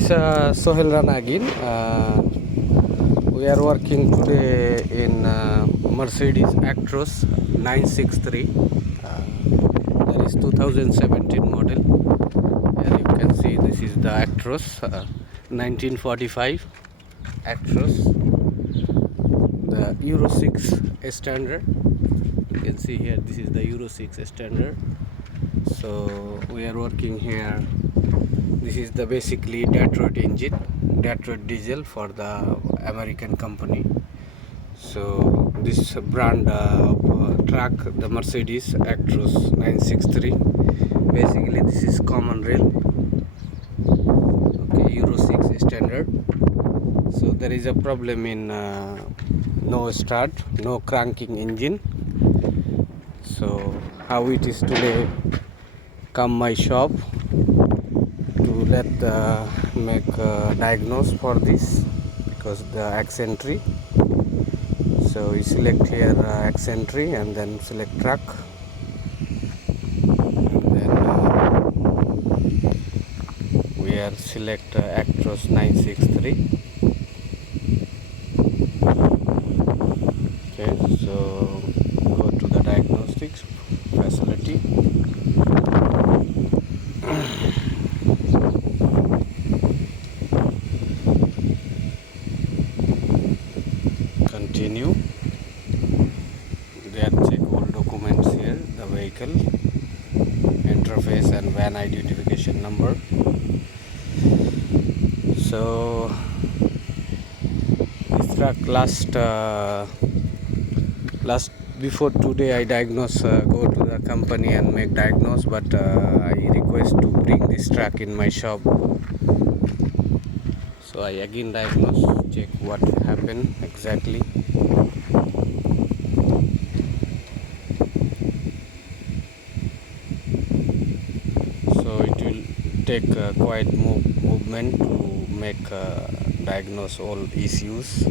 is Sohel Rana again. We are working today in Mercedes Actros 963. That is 2017 model. Here you can see this is the Actros 1945 Actros, the Euro 6 standard. You can see here this is the Euro 6 standard. So we are working here. This is the basically Detroit engine, Detroit diesel for the American company. So this brand of truck, the Mercedes Actros 963. Basically this is common rail, okay, Euro 6 standard. So there is a problem in no start, no cranking engine. So how it is today, come my shop to make diagnose for this, because the accentry. So we select here accentry and then select truck, and then we are select Actros 963. Okay, so go to the diagnostics facility. Continue. They check all documents here, the vehicle interface and van identification number. So this truck last before today I diagnose, go to the company and make diagnose, but I request to bring this truck in my shop. So I again diagnose, check what happened exactly. So it will take quite movement to make diagnose all issues.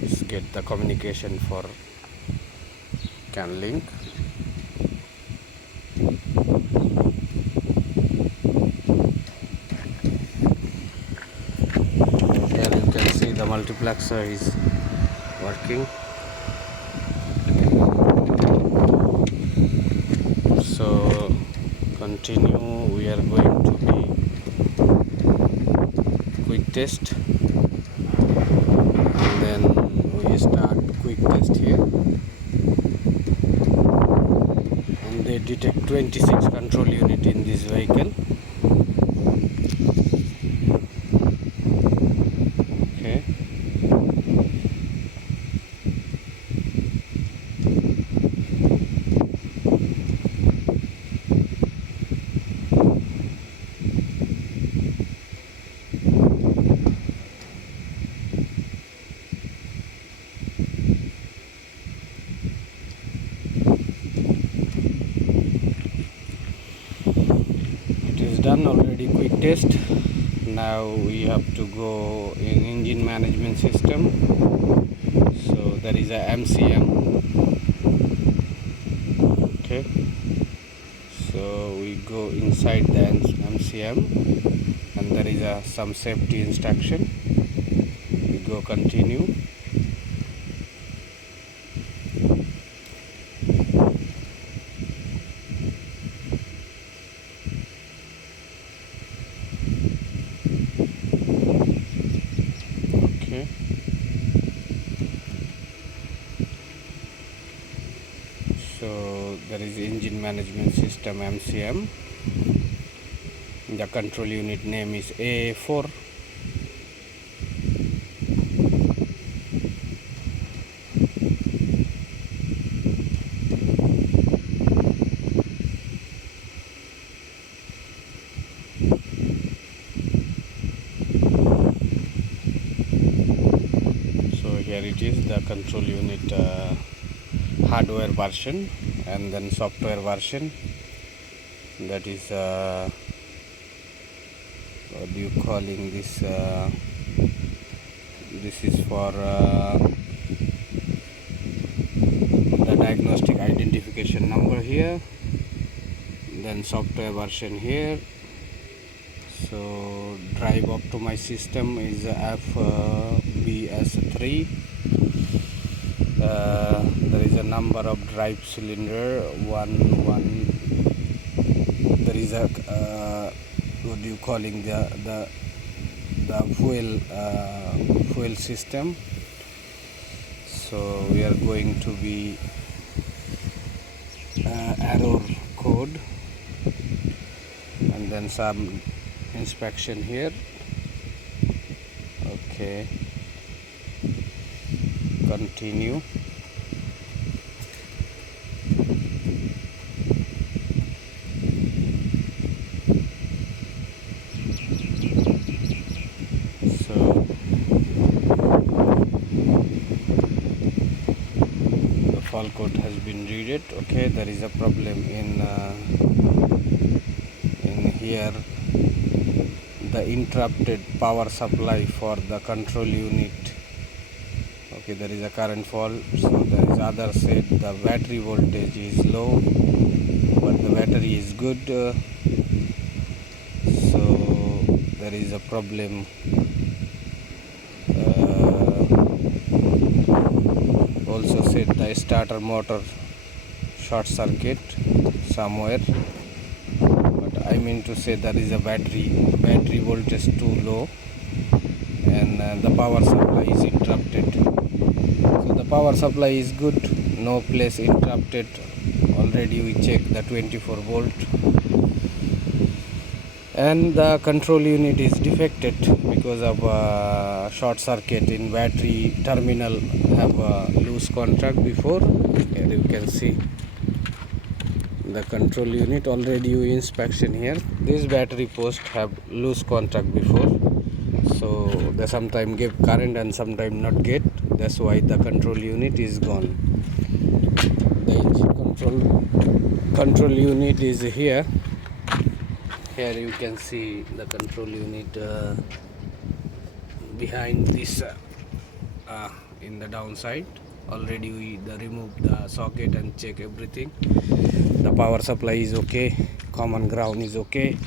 Let's get the communication for can link. Here you can see the multiplexer is working. So continue, we are going to be quick test, and then we start quick test here. They detect 26 control unit in this vehicle. Okay. Done already quick test. Now we have to go in engine management system. So there is a MCM. Okay, so we go inside the MCM and there is some safety instruction. We go continue. So there is engine management system MCM. The control unit name is A4. So here it is, the control unit hardware version, and then software version, that is what do you calling this, this is for the here, then software version here. So drive optimized system is FBS3. There is a number of drive cylinder, one. There is a what do you calling the fuel system. So we are going to be error code, and then some inspection here. Okay, continue. So the fault code has been read. Okay, there is a problem in here. The interrupted power supply for the control unit. Okay, there is a current fault. So there is other said the battery voltage is low, but the battery is good. So there is a problem. Also said the starter motor short circuit somewhere. I mean to say there is a battery voltage too low, and the power supply is interrupted. So the power supply is good, no place interrupted. Already we checked the 24 volt, and the control unit is defected because of short circuit in battery terminal. Have a loose contact before. Here you can see the control unit. Already you inspection here. This battery post have loose contact before, so they sometimes give current and sometimes not get. That's why the control unit is gone. The engine control unit is here. Here you can see the control unit behind this in the downside. Already we remove the socket and check everything. The power supply is okay, common ground is okay.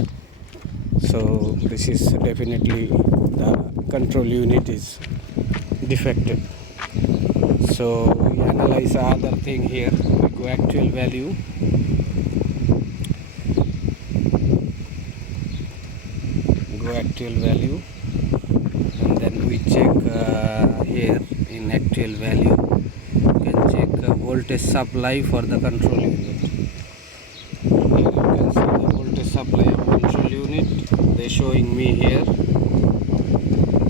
So this is definitely the control unit is defective. So we analyze other thing here. We go actual value. And then we check here in actual value. You can check voltage supply for the control unit. Here you can see the voltage supply of control unit. They showing me here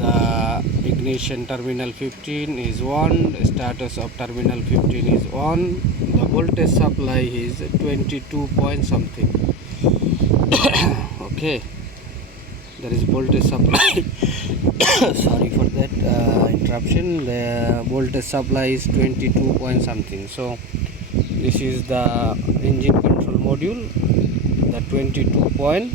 the ignition terminal 15 is on, status of terminal 15 is on. The voltage supply is 22 point something. Okay, there is voltage supply. Sorry for that interruption. The voltage supply is 22 point something. So this is the engine control module, the 22 point